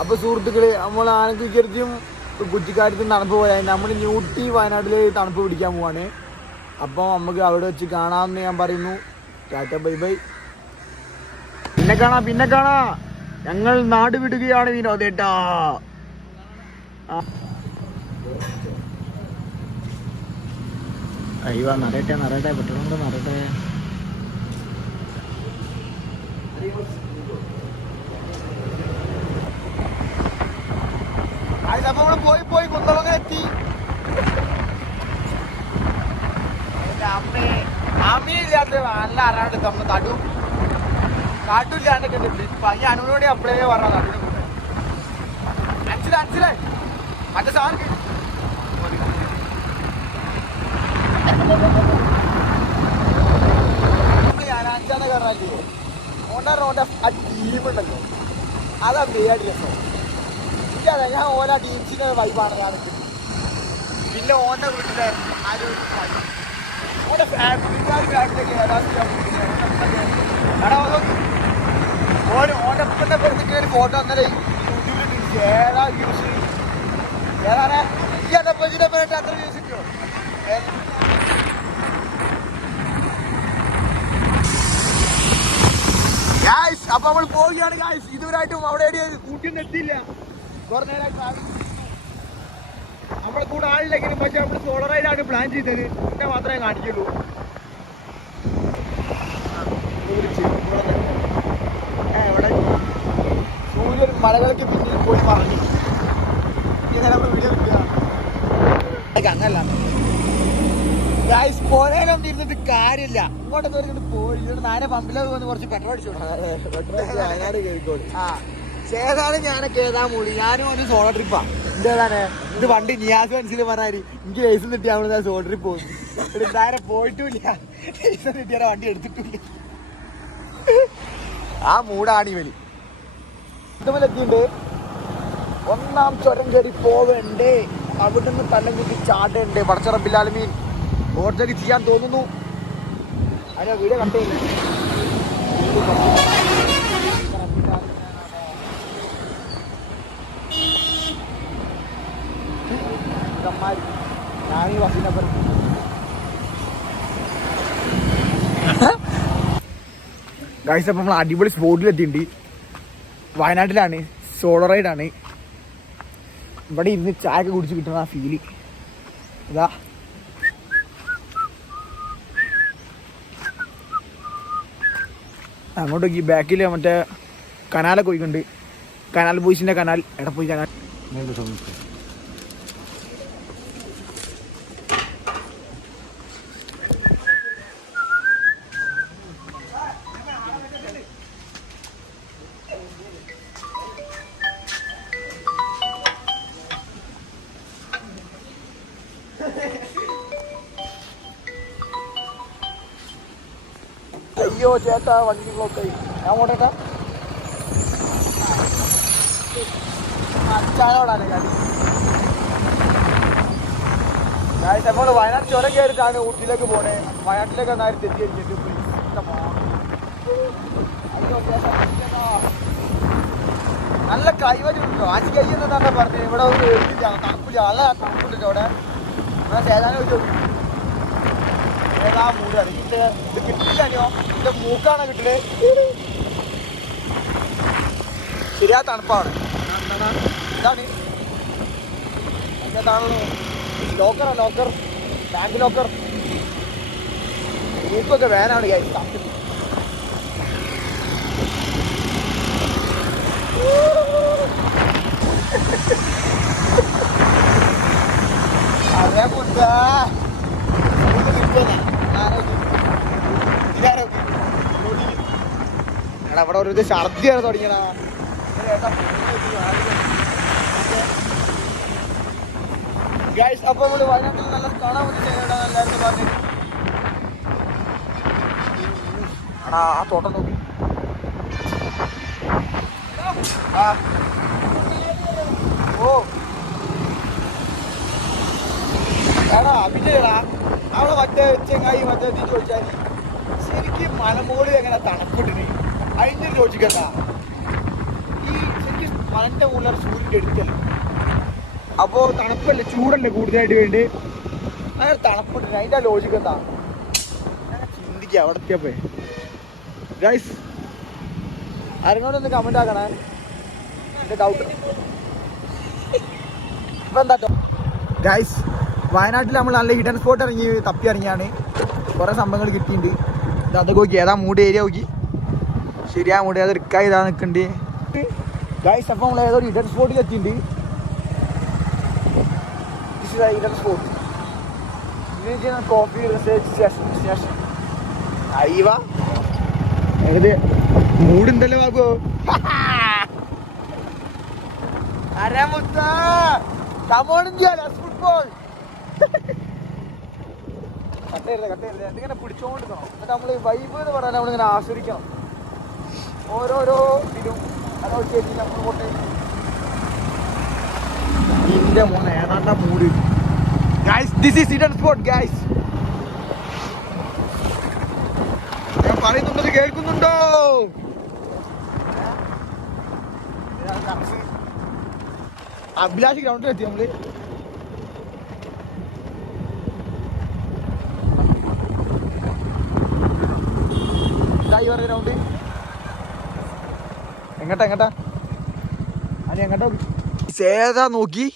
അപ്പോൾ സുഹൃത്തുക്കള് നമ്മൾ ആനന്ദിക്കരുത്തും കുറ്റിക്കാരത്തും തണുപ്പ് പോയാൽ നമ്മൾ ന്യൂട്ടി വയനാട്ടിൽ തണുപ്പ് പിടിക്കാൻ പോവാണ്. അപ്പോൾ നമുക്ക് അവിടെ വെച്ച് കാണാമെന്ന് ഞാൻ പറയുന്നു. Tata bye bye. പിന്നെ കാണാം. ഞങ്ങൾ നാട് വിടുകയാണ് വിനോദേട്ടാ. അയ്യോ നിറയട്ടെ പെട്ടെന്ന് നിറയട്ടെ. അപ്പൊ നമ്മള് പോയി കുന്നളങ്ങ എത്തി. അമ്മയില്ലാത്ത നല്ല അറാണ്ട് നമ്മൾ കാട്ടില്ലാണ്ടൊക്കെ ഈ അനുവിനോട് അപ്പളേ പറഞ്ഞ നടുവിനെ കൂടെ അഞ്ചിലേ മറ്റേ സാർക്ക് ഞാൻ അഞ്ചാന്ന് പറഞ്ഞാൽ ഓൻ്റെ ആ ടീമുണ്ടല്ലോ അതാ മെയിനായിട്ട് രസം. എനിക്കറിയാം, ഞാൻ ഓരോ ടീംസിന്റെ വൈബാണ് ഞാൻ നിൽക്കുന്നത്. പിന്നെ ഓൻ്റെ വീട്ടിലെ ഓൻ്റെ ഫാമിലിയൊക്കെ ഓൻ്റെ പെടുത്തിട്ട് ഒരു ഫോട്ടോ അന്നേരം യൂട്യൂബിൽ ഏതാ യൂസ് ഏതാണ് ഈ അടപ്പച്ചിനെ പറഞ്ഞിട്ട് അത്ര യൂസ് കിട്ടുമോ? ഗായ്സ് അപ്പൊ നമ്മൾ പോവുകയാണ് ഗായ്സ്. ഇതുവരായിട്ടും അവിടെ കൂട്ടിയൊന്നും എത്തിയില്ല. കുറെ നേരമായിട്ട് നമ്മളെ കൂടെ ആളില്ലെങ്കിലും പക്ഷെ നമ്മൾ സോളറായിട്ടാണ് പ്ലാൻ ചെയ്തത്. പിന്നെ മാത്രമേ കാണിക്കുള്ളൂ. ഇവിടെ സൂര്യൻ മലകൾക്ക് പിന്നിൽ പോയി മറങ്ങി. ഇങ്ങനെ നമ്മൾ വീഡിയോ കിട്ടുക അങ്ങനല്ല ഗായ്സ്. പോരേലൊന്നും ഇരുന്നിട്ട് കാര്യമില്ല. ഇങ്ങോട്ടൊക്കെ ഇങ്ങോട്ട് പോയി നാളെ പമ്പിലൊക്കെ വന്ന് കുറച്ച് പെട്രോൾ അടിച്ചോളൂ. ആ ചേതാണ് ഞാനൊക്കെ ഏതാ മൂടി. ഞാനും ഒരു സോളോ ട്രിപ്പാ. എന്തേതാണ് ഇത് വണ്ടി നിയാസ് മനസ്സിൽ പറഞ്ഞാൽ എനിക്ക് ലൈസൻസ് കിട്ടിയാൽ ഞാൻ സോളോ ട്രിപ്പ് പോകുന്നു. ഇവിടെ എന്തായാലും പോയിട്ടുമില്ല, ലൈസൻസ് കിട്ടിയാൽ വണ്ടി എടുത്തിട്ടില്ല. ആ മൂടാണ് ഇവന്. ഇതുപോലെത്തിണ്ട്. ഒന്നാം ചുരം കയറി പോവണ്ടേ, അവിടെ നിന്ന് തല്ലം കുത്തി ചാടേണ്ടേ. പടച്ചറബില്ലാലുമീൻ ഓർജറി ചെയ്യാൻ തോന്നുന്നു. അതിനെ വീഡിയോ കണ്ടേ. ഞാനീ വസീനപ്പുറം ഗൈസ്. അപ്പം നമ്മൾ അടിപൊളി സ്പോട്ടിലെത്തിയിട്ടുണ്ട്. വയനാട്ടിലാണ്, സോളോ റൈഡാണ്. ഇവിടെ ഇരുന്ന് ചായ ഒക്കെ കുടിച്ച് കിട്ടുന്ന ആ ഫീല് ഇതാ. അങ്ങോട്ടേക്ക് ഈ ബാക്കിൽ മറ്റേ കനാലൊക്കെ പോയിക്കുണ്ട്. Canal ബോയ്സിൻ്റെ canal. എവിടെ പോയി കനാൽ അയ്യോ ചേട്ടാ വണ്ടി ബ്ലോക്കായി. ഞാൻ പോട്ടേട്ടാ ചാനോടാണ് നമ്മൾ വയനാട് ചുരം കയറിയിട്ടാണ് ഊട്ടിയിലേക്ക് പോണേ. വയനാട്ടിലേക്ക് ഒന്നായിരം തെറ്റിയിരിക്കും. നല്ല ക്ലൈമറ്റ് ഉണ്ടോ? ആശി കഴിയുന്നതാണ് പറഞ്ഞത്. ഇവിടെ ഒരു എഴുതില്ല, തണുപ്പില്ല, നല്ല തണുപ്പുണ്ടല്ലോ അവിടെ. ചേതാനെ വെച്ച് ഏതാ മൂടാണ് ഇത് കിട്ടില്ലയോ? എന്റെ മൂക്കാണ് കിട്ടല്. ശരിയാ തണുപ്പാണ്. ഇതാണ് എന്താണല്ലോ ലോക്കർ ബാങ്ക് ലോക്കർ. മൂക്കൊക്കെ വേനാണ് തണുപ്പ്. അതേ പുട്ടാ എടാ അവിടെ ഒരു ഛർദിയാണ് തുടങ്ങിയടാ. ഗൈസ് അപ്പൊ നമ്മള് വയനാട്ടിൽ നല്ല കാണാൻ പറ്റില്ല എല്ലാവരും പറഞ്ഞു. എടാ ആ തോട്ടം നോക്കി. ഓ എടാ അഭിനയടാ അവിടെ മറ്റേ ചെങ്ങായി മറ്റേ നീ ചോദിച്ചാൽ ശരിക്കും മലമുകളിൽ എങ്ങനെ തണുപ്പിട്ടിന് അതിൻ്റെ ലോജിക്കണ്ട. ഈ ശരിക്കും മലന്റെ മുകളിൽ സൂര്യൻ്റെ എടുക്കല്ലോ. അപ്പോൾ തണുപ്പല്ലേ, ചൂടല്ലേ കൂടുതലായിട്ട് വേണ്ടി അങ്ങനെ തണുപ്പിട്ടില്ല. അതിൻ്റെ ലോജിക്ക് എന്താ ചിന്തിക്കുക അവിടെ എത്തിയപ്പോ. ഗൈസ് ആരെങ്കിലും കമന്റ് ആക്കണേ എൻ്റെ ഡൗട്ട്. ഇപ്പം എന്താ ഗൈസ്, വയനാട്ടിൽ നമ്മൾ നല്ല ഹിഡൻ സ്പോട്ട് ഇറങ്ങി തപ്പി ഇറങ്ങിയാണ്. കുറേ സംഭവങ്ങൾ കിട്ടിയിട്ടുണ്ട്. ഇത് അതൊക്കെ നോക്കി ഏതാ മൂഡ് ഏരിയ നോക്കി ശരിയാ മൂഡ് ഏതാ എടുക്കാൻ ഇതാ നിൽക്കുന്നുണ്ട് ഗൈസ്. അപ്പം നമ്മൾ ഏതോ ഹിഡൻ സ്പോട്ടിൽ എത്തിയിട്ടുണ്ട്. Hidden spot coffee research station. അയ്യവ ഏത് മൂടുണ്ടല്ലോ ബാബു. അരമുത്ത കമോൺ ഇന്ത്യ ഫുട്ബോൾ. കട്ടയരുത് എന്തിങ്ങനെ പിടിച്ചോണ്ടിരിക്കണം. എന്നിട്ട് നമ്മൾ വൈബ് എന്ന് പറഞ്ഞാൽ നമ്മളിങ്ങനെ ആസ്വദിക്കണം ഓരോരോ ഇതിലും. അതൊക്കെ നമ്മൾ പോട്ടെ ഇതിൻ്റെ മോനെ ഏതാണ്ട മൂട്. Guys this is hidden spot guys. ഞാൻ പറയുന്നുണ്ടത് കേൾക്കുന്നുണ്ടോ? അഭിലാഷ് ഗ്രൗണ്ടിലെത്തി നമ്മള്. ഇതായി പറഞ്ഞ ഗ്രൗണ്ട്. എങ്ങട്ടാ അനി എങ്ങോട്ടാ ഏതാ നോക്കി.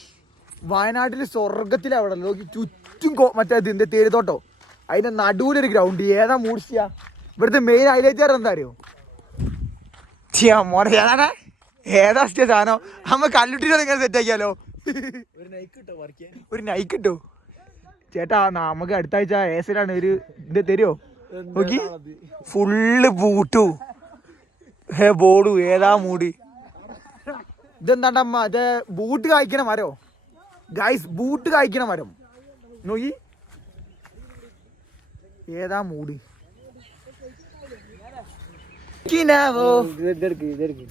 വയനാട്ടിൽ സ്വർഗത്തിലെ അവിടെ നോക്കി ചുറ്റും മറ്റേ ഇതിന്റെ തേരുതോട്ടോ, അതിന്റെ നടുവിലൊരു ഗ്രൗണ്ട്. ഏതാ മൂർച്ച ഇവിടുത്തെ മെയിൻ ഹൈലൈറ്റ് എന്താ അറിയോ? മോനെ ഏതാ ഏതാ സാധനം നമ്മ കല്ലുട്ടിട്ട് ഇങ്ങനെ സെറ്റ് ആക്കിയാലോ. ഒരു നൈക്ക് കിട്ടോ ചേട്ടാ? നമുക്ക് അടുത്ത ആഴ്ച ഏസിലാണ് ഒരു ഇത് തരുമോ നോക്കി. Full boot board. ഏതാ മൂടി ഇതെന്താണ്ടമ്മ ഇത് ബൂട്ട് കായ്ക്കണ മരോ ഗൈസ്, ബൂട്ട് കായ്ക്കണ മരം നോക്കി. ഏതാ മൂട്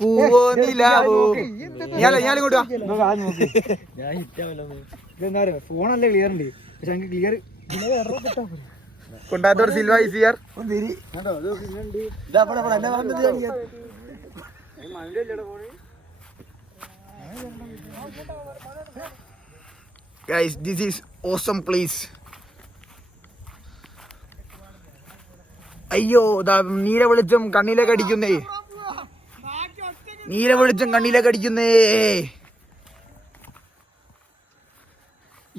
പൂവോ നിലാവോ. ഫോണല്ലേ ക്ലിയർ ഉണ്ട് പക്ഷെ ക്ലിയർ കൊണ്ടാത്തോട് Silva is here. Guys, this is awesome place. അയ്യോ നീല വെളിച്ചം കണ്ണിലേക്ക് അടിക്കുന്നേ, നീല വെളിച്ചം കണ്ണിലേക്ക് അടിക്കുന്നേ.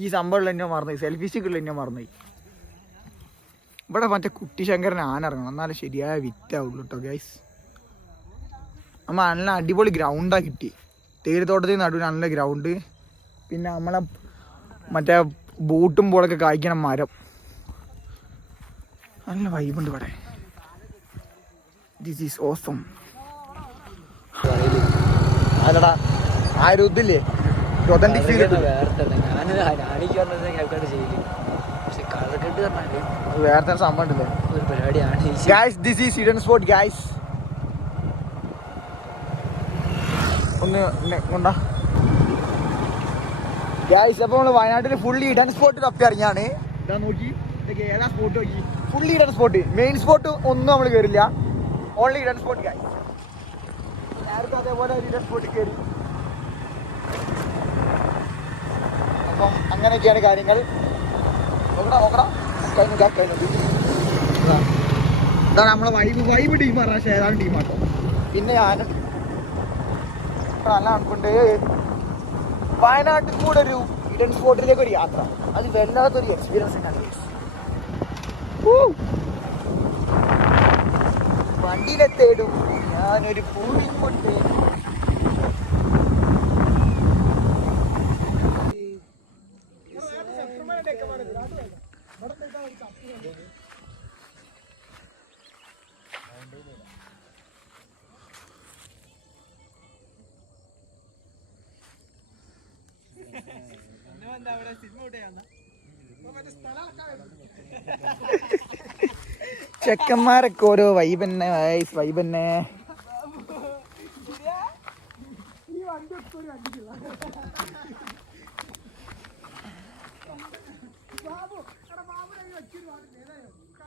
ഈ സംഭവം എന്നെ മറന്നു, സെൽഫി സ്റ്റിക്കുള്ള എന്നെ മറന്നു. ഇവിടെ മറ്റേ കുട്ടി ശങ്കരൻ ആനിറങ്ങണം എന്നാലും ശരിയായ വിറ്റാവുള്ളൂ കേട്ടോ ഗൈസ്. നമ്മൾ നല്ല അടിപൊളി ഗ്രൗണ്ടാ കിട്ടി. തേയിലത്തോട്ടത്തിൽ നടുവിൽ നല്ല ഗ്രൗണ്ട്, പിന്നെ നമ്മളെ മറ്റേ ബൂട്ടും പോലൊക്കെ കായ്ക്കണം മരം. നല്ല വൈബുണ്ട് ഇവിടെ. This is awesome. അല്ലടാ ആ ഒരു ഇതില്ലേ ഒതന്റിക് ഫീൽ വേറെ തന്നെ സംഭവം ഉണ്ടല്ലേ. Guys this is hidden spot guys. ഒന്ന് കൊണ്ടാ ഗൈസ്. അപ്പോൾ നമ്മൾ വയനാട്ടിൽ ഫുള്ളി ഹിഡൻ സ്പോട്ട് തപ്പി ഇറങ്ങിയാണ്. ഇതാ നോക്കി ഇതൊക്കെ ഏതാ സ്പോട്ട് നോക്കി. Fully hidden spot, main spot ഒന്നും നമ്മൾ കയറില്ല, ഓൺലി ഹിഡൻ സ്പോട്ട് ഗൈസ്. നേരത്തെ അതേപോലെ ഹിഡൻ സ്പോട്ടിൽ കയറി. അപ്പം അങ്ങനെയൊക്കെയാണ് കാര്യങ്ങൾ. നോക്കടാ കഴിഞ്ഞത് ഇതാണ് നമ്മളെ വൈബ് ടീമാണ്. പക്ഷേ ഏതാണ് ടീമാട്ടോ. പിന്നെ ഞാനും നല്ല കണക്കുണ്ട്. വയനാട്ടിൽ കൂടെ ഒരു ഹിഡൻ സ്പോട്ടിലേക്ക് ഒരു യാത്ര, അത് വല്ലാത്തൊരു എക്സ്പീരിയൻസ് തന്നെയാണ്. വണ്ടിയിലെത്തേടും ഞാനൊരു പൂവിങ്ങോട്ട്. ചെക്കന്മാരൊക്കെ ഓരോ വൈബന്നെ വൈബന്നെ.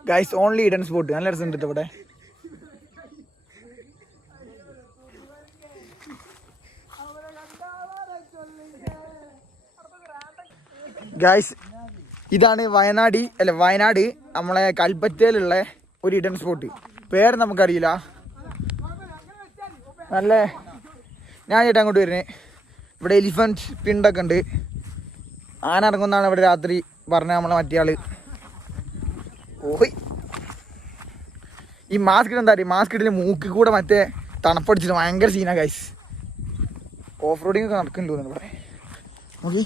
Guys only hidden spot. നല്ല രസമുണ്ട് ഇവിടെ. ഗായ്സ് ഇതാണ് വയനാട് നമ്മളെ കൽപ്പറ്റയിലുള്ള ഒരു ഇഡൻ സ്പോട്ട്. പേര് നമുക്കറിയില്ല. നല്ല ഞാൻ ചേട്ടാ അങ്ങോട്ട് വരുന്നത്. ഇവിടെ എലിഫൻറ്റ് പിണ്ടൊക്കെ ഉണ്ട്. ആന ഇറങ്ങുന്നതാണ് ഇവിടെ രാത്രി പറഞ്ഞ നമ്മളെ മറ്റേ ആള്. ഓയ് ഈ മാസ്ക് ഇട്ട് എന്താ പറയുക, മാസ്ക് ഇട്ടിട്ട് മൂക്കിൽ കൂടെ മറ്റേ തണുപ്പടിച്ചിട്ട് ഭയങ്കര സീനാ ഗൈസ്. ഓഫ് റോഡിങ് ഒക്കെ നടക്കുന്നുണ്ട് തോന്നുന്നു ഇവിടെ. നോക്കി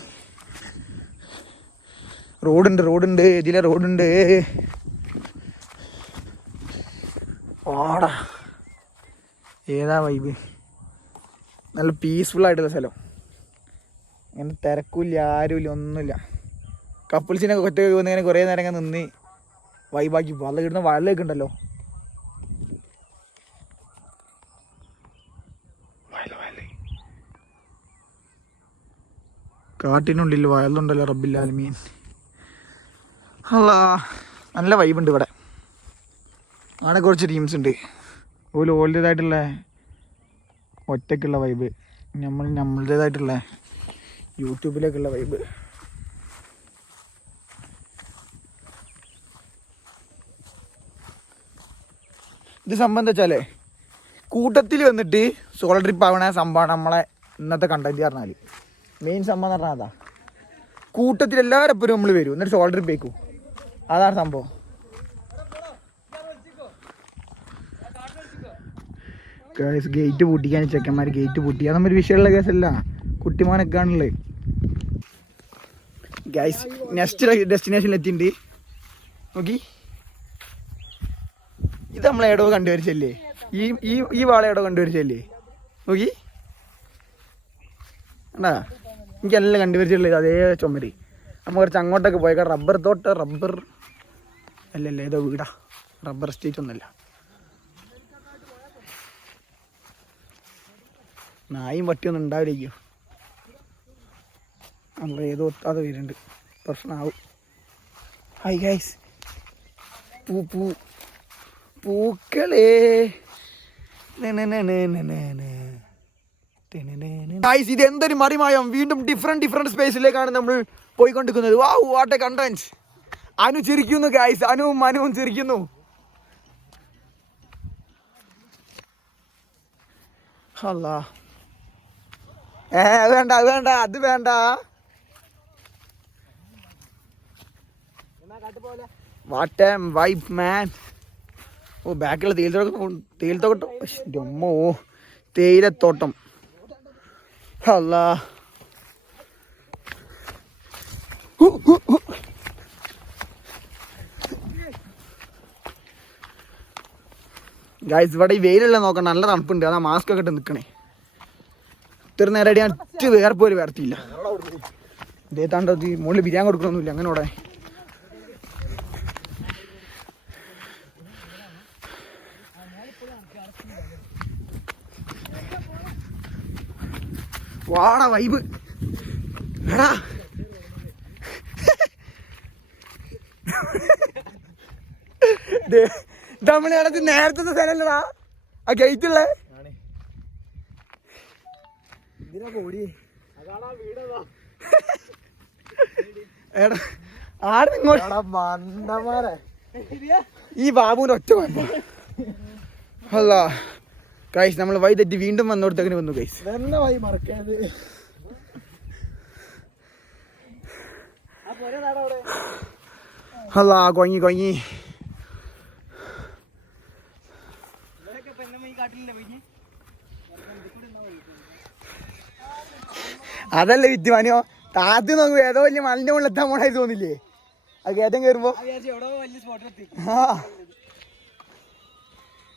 റോഡുണ്ട് ഇതിലെ റോഡുണ്ട്. ഓടാ ഏതാ വൈബ്. നല്ല പീസ്ഫുൾ ആയിട്ടുള്ള സ്ഥലം. അങ്ങനെ തിരക്കില്ല, ആരുമില്ല, ഒന്നുമില്ല. കപ്പിൾസിനൊക്കെ ഒറ്റ ഇങ്ങനെ കുറേ നേരം ഇങ്ങനെ നിന്ന് വൈബാക്കി. വെള്ളം കിട്ടുന്ന വെള്ളമൊക്കെ ഉണ്ടല്ലോ. കാട്ടിനുള്ളിൽ വയലുണ്ടല്ലോ റബ്ബിൽ ആലമീൻ. അല്ലാ നല്ല വൈബുണ്ട് ഇവിടെ. അവിടെ കുറച്ച് ടീംസ് ഉണ്ട്. ഓളുടേതായിട്ടുള്ള ഒറ്റയ്ക്കുള്ള വൈബ്, നമ്മളുടേതായിട്ടുള്ള യൂട്യൂബിലേക്കുള്ള വൈബ്. ഇത് സംഭവം എന്താ വെച്ചാലേ, കൂട്ടത്തിൽ വന്നിട്ട് സോളോ ട്രിപ്പ് ആവണ സംഭവമാണ് നമ്മളെ ഇന്നത്തെ കണ്ടന്റ് പറഞ്ഞാൽ. മെയിൻ സംഭവം എന്ന് പറഞ്ഞാൽ അതാ, കൂട്ടത്തിൽ എല്ലാവരും എപ്പോഴും നമ്മൾ വരും എന്നിട്ട് സോളോ ട്രിപ്പ് വെക്കും. അതാണ് സംഭവം. ഗേറ്റ് പൂട്ടിക്കാൻ ചെക്കന്മാർ ഗേറ്റ് പൂട്ടി. അതൊന്നും വിഷയമുള്ള കേസല്ല, കുട്ടിമാനൊക്കെ ആണല്ലേ. ഗൈസ് നെക്സ്റ്റ് ഡെസ്റ്റിനേഷനിൽ എത്തിയിട്ടുണ്ട്. നോക്കി ഇത് നമ്മളെ എടോ കണ്ടുവരിച്ചല്ലേ, ഈ വാള എടോ കണ്ടുവരിച്ചല്ലേ. നോക്കി എന്നാ എനിക്കെല്ലാം കണ്ടുവരിച്ചുള്ളത് അതേ ചുമര്. നമ്മൾ കുറച്ച് അങ്ങോട്ടൊക്കെ പോയേക്കാം. റബ്ബർ അല്ലല്ല ഏതോ വീടാ, റബ്ബർ എസ്റ്റേറ്റ് ഒന്നല്ല. നായും പട്ടിയൊന്നും ഉണ്ടാവില്ലേക്കോ. നമ്മൾ ഏതോ ഒത്താതെ വരുന്നുണ്ട്, പ്രശ്നമാവും. ഹൈ ഗൈസ്, പൂക്കളേ. ഇത് എന്തൊരു മറിമായം. വീണ്ടും ഡിഫറെന്റ് സ്പേസിലേക്കാണ് നമ്മൾ പോയിക്കൊണ്ടിരിക്കുന്നത്. Wow, what a content. Anu ചിരിക്കുന്നു ഗൈസ്, മനുവും ചിരിക്കുന്നു. അല്ലാ അത് വേണ്ട. What a vibe man. ഓ ബാക്കിലുള്ള തേയിലത്തോട്ടം. അല്ലാ ഗൈസ് ഇവിടെ ഈ വെയിലുള്ള നോക്കണം, നല്ല തണുപ്പുണ്ട്. അതാ മാസ്ക് ഒക്കെ ഇട്ട് നിൽക്കണേ. ഇത്ര നേരമായിട്ട് ഞാൻ വേർപ്പോലും വരത്തില്ല. ഇതേ താണ്ടത് മുകളിൽ ബിരിയാണി കൊടുക്കണമൊന്നുമില്ല. അങ്ങനെ ഇവിടെ വാടാ വൈബ്. എടാ തമിഴ്നാടത്ത് നേരത്തെ സ്ഥലമല്ലടാ ആ ഗേറ്റുള്ളേ. ഈ ബാബുവിന്റെ ഒറ്റ അല്ല ഗൈസ്, നമ്മൾ വഴി തെറ്റി വീണ്ടും വന്നോടത്തേക്കിന് വന്നു ഗൈസ്. വഴി മറക്കാതെ അല്ല കൊങ്ങി അതല്ലേ വിദ്യമാനോ. ആദ്യം നോക്കുമ്പോ ഏതോ വലിയ മലിന്റെ മുകളിൽ എത്താൻ പോണായി തോന്നില്ലേ ആ കയറ്റം കയറുമ്പോ.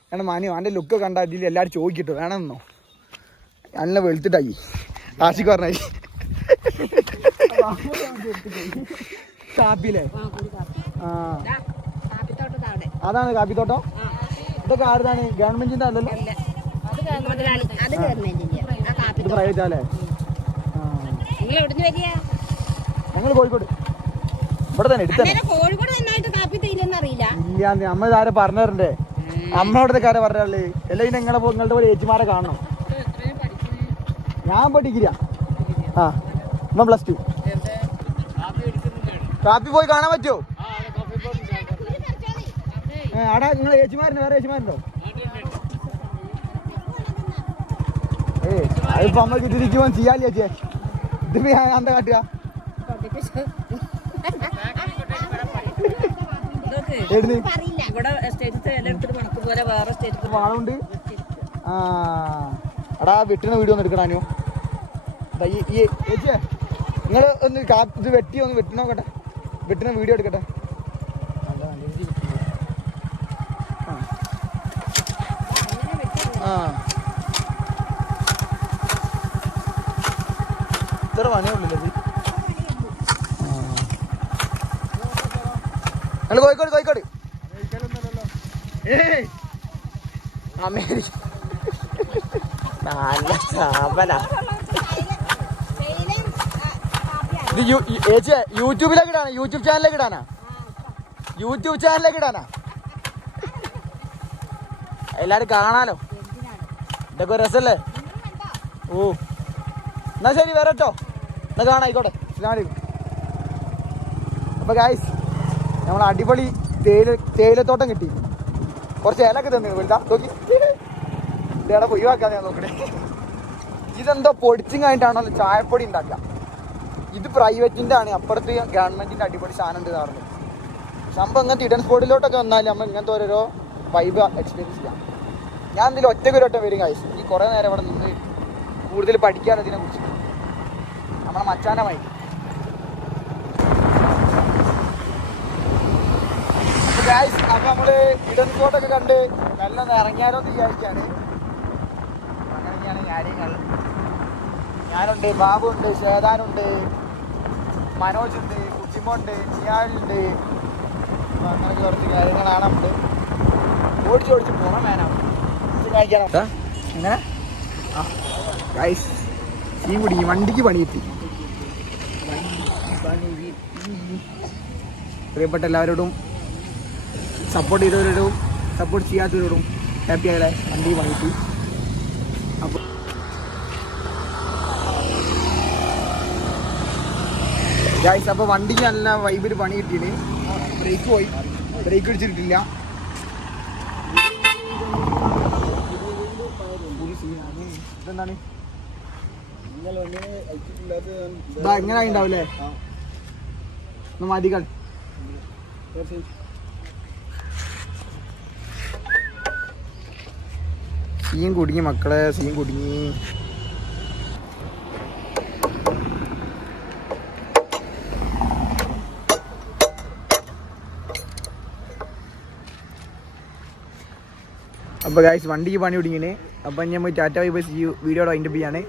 കാരണം മാനു അവൻ്റെ ലുക്ക് കണ്ട അതിൽ എല്ലാവരും ചോദിക്കട്ടോ വേണമെന്നോ. നല്ല വെളുത്തിട്ടായി ആശിക്ക് പറഞ്ഞായി. കാപ്പിയിലെ അതാണ് കാപ്പിത്തോട്ടം. ഇതൊക്കെ ആരുതാണ്? ഗവൺമെന്റിന്റെ അല്ലല്ലോ, ഇത് പ്രൈവറ്റ് അല്ലേ? ഞങ്ങൾ കോഴിക്കോട് ഇവിടെ തന്നെ എടുത്തേ. ഇല്ല നമ്മൾ ആരെ പറഞ്ഞേ, നമ്മളവിടുത്തെ കാര്യം പറഞ്ഞാലേ. എല്ലാം നിങ്ങളുടെ പോലെ ഏച്ചിമാരെ കാണണം. ഞാൻ ഇപ്പോൾ ഡിഗ്രിയാ. ആ ഇപ്പം +2. കാപ്പി പോയി കാണാൻ പറ്റുമോ? ആടാ നിങ്ങൾ ഏച്ചിമാരുണ്ടോ? വേറെ ഏച്ചിമാരുണ്ടോ? അതിപ്പോ നമ്മൾക്ക് ഇതിരിക്കുമ്പോൾ ചെയ്യാല്ലേ ചേച്ചിയെ? ഇതിപ്പോ ഞാൻ എന്താ കാട്ടുക? ആളുണ്ട്. എടാ വെട്ടിന വീഡിയോ ഒന്ന് എടുക്കണോ? ചേച്ചിയെ നിങ്ങൾ ഒന്ന് ഇത് വെട്ടി ഒന്ന് വെട്ടി നോക്കട്ടെ. വെട്ടിന വീഡിയോ എടുക്കട്ടെ. ഇത്ര പണിയുള്ളൂ. ഞങ്ങൾ കോഴിക്കോട് അമേരിക്ക നല്ല സാപന. ഇത് ചേച്ചിയെ യൂട്യൂബിലേക്ക് ഇടാനാ? യൂട്യൂബ് ചാനലിലേക്ക് ഇടാനാ? എല്ലാരും കാണാലോ. ഇതൊക്കെ ഒരു രസല്ലേ? ഓ എന്നാ ശരി വരട്ടോ. എന്നാ കാണാം. ആയിക്കോട്ടെ. അസ്സലാമു അലൈക്കും. അപ്പൊ ഗായ്സ് നമ്മൾ അടിപൊളി തേയിലത്തോട്ടം കിട്ടി. കുറച്ച് ഇലൊക്കെ തന്നു വലുതാ നോക്കി. ഇതേടെ ഒഴിവാക്കാൻ ഞാൻ നോക്കണേ. ഇതെന്തോ പൊടിച്ചിങ് ആയിട്ടാണല്ലോ ചായപ്പൊടി ഉണ്ടാക്കുക. ഇത് പ്രൈവറ്റിൻ്റെ ആണ്. അപ്പുറത്ത് ഗവൺമെൻറ്റിൻ്റെ അടിപൊളി സാധനം ഉണ്ട് പറഞ്ഞത്. സംഭവം ഇങ്ങനത്തെ ഇഡൻ സ്പോട്ടിലോട്ടൊക്കെ വന്നാൽ നമ്മൾ ഇങ്ങനത്തെ ഓരോരോ വൈബ് എക്സ്പീരിയൻസ് ചെയ്യാം. ഞാൻ എന്തെങ്കിലും ഒറ്റയ്ക്ക് ഒരു വട്ടം വരും ഗൈസ്. ഈ കുറേ നേരം ഇവിടെ നിന്ന് കൂടുതൽ പഠിക്കാൻ ഇതിനെ കുറിച്ച്. നമ്മളെ മച്ചാനമായി ഗൈസ്. അപ്പം നമ്മൾ ഇഡൻ സ്പോട്ടൊക്കെ കണ്ട് നല്ല ഇറങ്ങിയാലോ എന്ന് വിചാരിക്കുകയാണ്. അങ്ങനെയൊക്കെയാണ് കാര്യങ്ങൾ. ഞാനുണ്ട്, ബാബു ഉണ്ട്, ശ്വേതാനുണ്ട്, മനോജ് ഉണ്ട്, കുട്ടിമോണ്ട്, നിയാലുണ്ട്. അപ്പം അങ്ങനെയൊക്കെ കുറച്ച് കാര്യങ്ങളാണ്. നമ്മൾ ഓടിച്ച് പോകണം. വേണം കാണിക്കണം. എങ്ങനെ ഗൈസ് സീൻ കുടുങ്ങി. വണ്ടിക്ക് പണി കിട്ടി. പ്രിയപ്പെട്ട എല്ലാവരോടും സപ്പോർട്ട് ചെയ്തവരോടും സപ്പോർട്ട് ചെയ്യാത്തവരോടും ഹാപ്പി ആയാലേ. വണ്ടി പണി കിട്ടി. അപ്പോൾ ഗൈസ് അപ്പോൾ വണ്ടിക്ക് നല്ല വൈബിൽ പണി കിട്ടിയിട്ട് ബ്രേക്ക് പോയി. ബ്രേക്ക് അടിച്ചിട്ടില്ല. ഇതെന്താണ് എങ്ങനെ ഉണ്ടാവില്ലേ? ഒന്ന് മതികൾ. സീൻ കുടുങ്ങി മക്കളെ, സീൻ കുടുങ്ങി. അപ്പോൾ ഗൈസ് വണ്ടിക്ക് പണി കുടുങ്ങിന്. അപ്പം ഞാൻ Tata bye bye video wind up ചെയ്യാണ്.